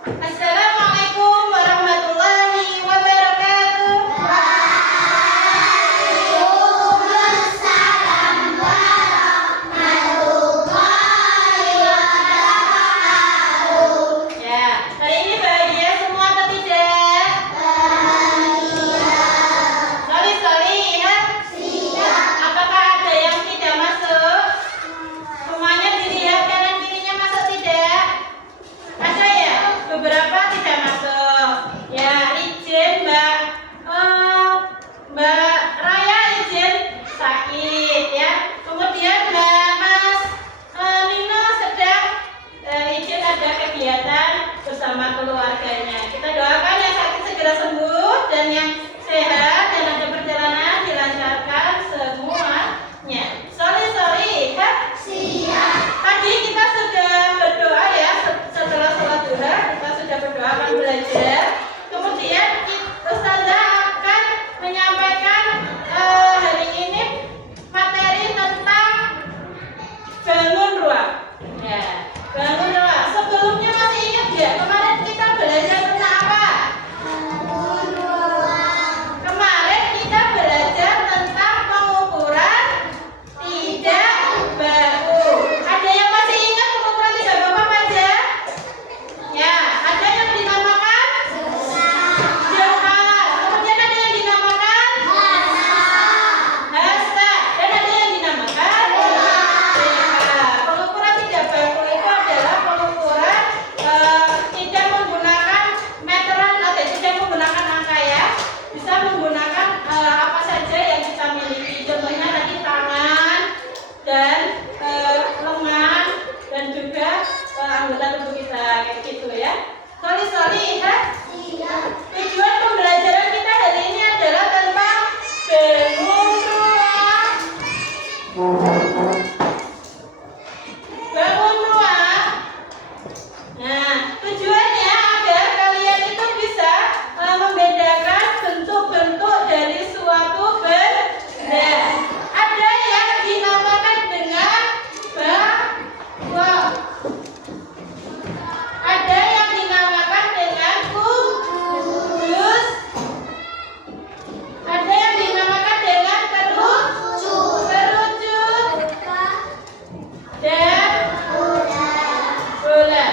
Assalamualaikum warahmatullahi wabarakatuh. Waalaikumsalam warahmatullahi wabarakatuh. Ya, hari ini bahagia semua atau tidak? Bahagia. Sorry ya. Siap. Apakah ada yang tidak masuk? Semuanya dilihat kanan kirinya masuk tidak? Ada ya? Beberapa tidak masuk. Ya, izin Mbak Raya izin sakit ya. Kemudian Mas Nino sedang izin ada kegiatan bersama keluarganya. Kita doakan yang sakit segera sembuh dan yang sehat dan ada perjalanan dilancarkan semuanya. Sorry ya. Siap. Tadi kita sudah berdoa ya, setelah sholat duha kita sudah berdoa akan belajar. Kemudian Ustazah akan menyampaikan hari ini materi tentang bangun ruang. Ya, bangun ruang. Sebelumnya masih ingat ya kemarin kita belajar tentang apa? Kemarin kita belajar tentang pengukuran tidak baku. Ada yang masih ingat pengukuran tidak baku apa aja? Ya, ada yang dinamakan jahar. Kemudian ada yang dinamakan hasta dan ada yang dinamakan jahar. Pengukuran tidak baku itu adalah pengukuran tidak menggunakan meteran atau tidak menggunakan angka ya. Bisa menggunakan apa saja yang kita miliki. Contohnya tadi tangan dan lengan dan juga anggota tubuh kita kayak gitu ya. Sorry ya. Siap. Tujuan pembelajaran kita hari ini adalah tentang bangun ruang. Bangun ruang. Nah, tujuannya agar kalian itu bisa membedakan bentuk-bentuk dari suatu benda. Ada yang dinamakan dengan balok. Ada yang dinamakan dengan kubus. Ada yang dinamakan dengan kerucut. Dan bola.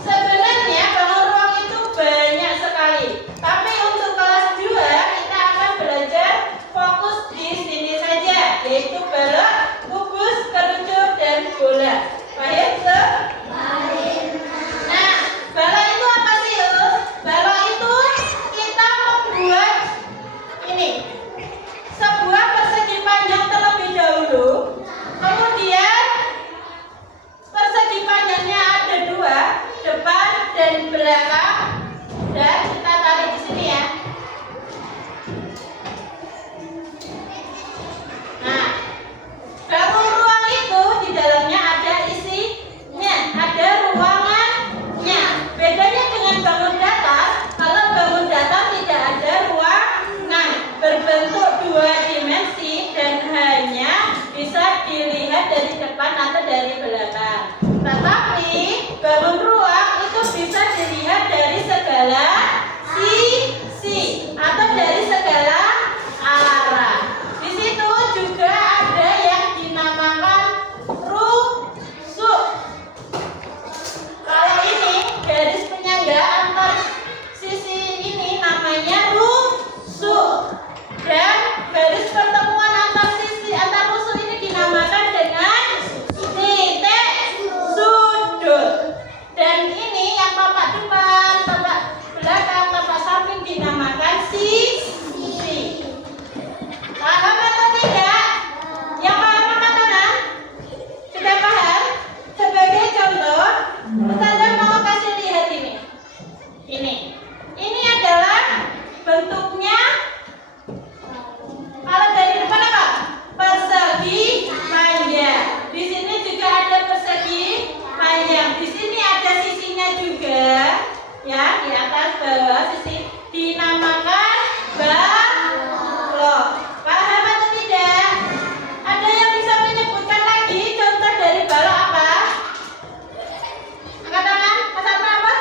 Sebenarnya bangun ruang itu banyak sekali. Tapi untuk kelas 2 kita akan belajar fokus di sini saja, yaitu balok, kubus, kerucut, dan bola. Paham tuh? Nah, balok itu apa sih, Us? Balok itu kita membuat ini sebuah persegi panjang terlebih dahulu. Kemudian persegi panjangnya ada dua, depan dan belakang. Dan kita tarik di sini ya. Nah, bangun ruang itu di dalamnya ada isinya, ada ruangannya. Bedanya dengan bangun datar, kalau bangun datar tidak ada ruangan, berbentuk dua dimensi dan hanya bisa dilihat dari depan atau dari belakang. Tetapi bangun ruang itu bisa dilihat dari segala sisi atau dari segala arah. Di situ juga ada yang dinamakan rusuk. Kalau ini garis penyangga antar sisi ini namanya rusuk. Dan garis pertemuan antar sisi antar rusuk ini dinamakan dengan titik sudut. Dan ini yang tapak depan, tapak belakang, tapak samping dinamakan sisi. Paham atau tidak? Yang paham angkat tangan? Sudah paham? Sebagai contoh, Ustazah mau kasih lihat ini. Ini adalah bentuknya. Kalau dari depan apa? Persegi panjang. Di sini juga ada persegi panjang. Di sini ada sisinya juga. Ya, di atas bawah sisi dinamakan balok. Paham atau tidak? Ada yang bisa menyebutkan lagi contoh dari balok apa? Angkat tangan. Mas apa?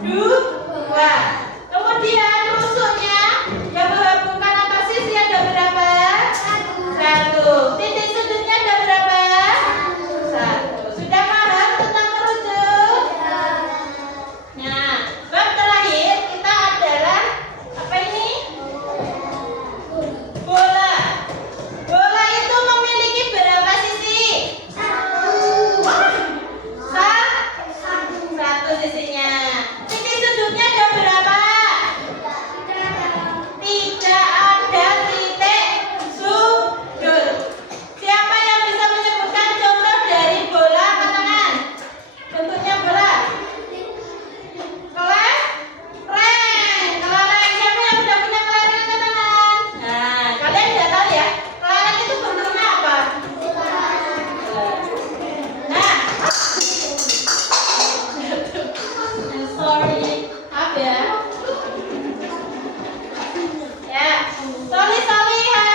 dua. Kemudian rusuknya yang menghubungkan antar sisi ada berapa? Satu. Titik sudutnya ada berapa? Satu. Sudah paham tentang kerucut? Nah, bab terakhir kita adalah apa ini? Bola. Bola itu memiliki berapa sisi? Satu sisinya. Titik sudutnya ada berapa? Tidak ada titik sudut. Siapa yang bisa menyebutkan contoh dari bola? Angkat tangan. Bentuknya bola. Kelereng. Kelereng. Siapa yang sudah punya kelereng? Angkat tangan. Nah, kalian sudah tahu ya, kelereng itu bentuknya apa? Nah, I'm sorry, maaf ya. Ya, sorry ya.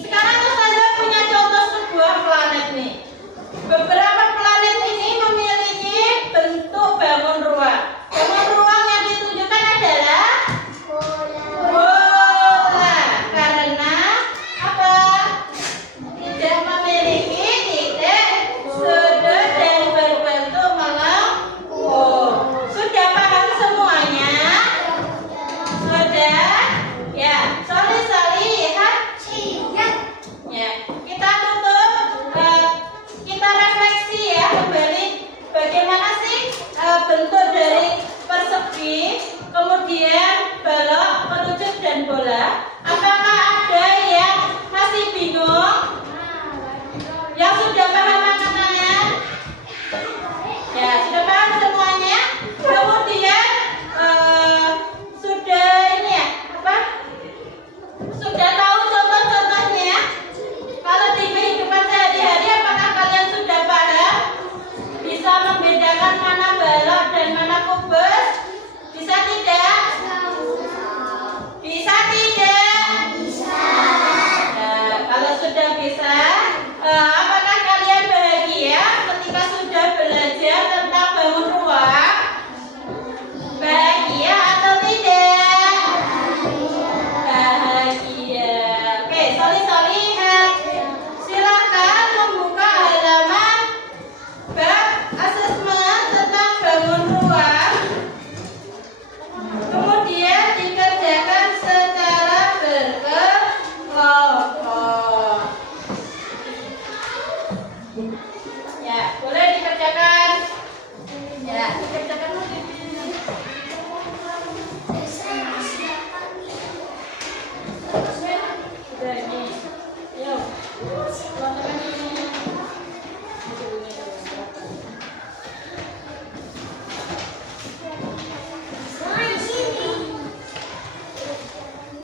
Sekarang Ustazah punya contoh sebuah planet nih. Beberapa planet ini memiliki bentuk bangun ruang. Bangun ruang yang ditunjukkan adalah bola. Karena apa? Tidak memiliki titik sudut dan berbentuk melengkung. Sudah paham semuanya? Sudah? Ya, sorry lihat. Ya, kita tutup. Kita refleksi ya kembali. Bagaimana sih bentuk dari persegi, kemudian balok, kerucut dan bola? Apakah ada yang masih bingung? Yang sudah paham angkat tangan? Ya, sudah paham semuanya. Kemudian sudah ini ya, apa? Sudah tahu contoh-contohnya? Kalau di kehidupan sehari-hari, apakah kalian sudah paham? Bisa membedakan mana balok dan mana kubus? Bisa tidak? Bisa tidak? Nah, kalau sudah bisa, apakah kalian bahagia ketika sudah belajar tentang bangun ruang? Bahagia atau tidak? Bahagia. Oke, sorry. Silakan membuka halaman bab asesmen tentang bangun ruang. Kemudian dikerjakan secara berkelompok. Ya, boleh dikerjakan. Ya, dikerjakan dulu. Udah ini. Yuk. Teman-teman ini.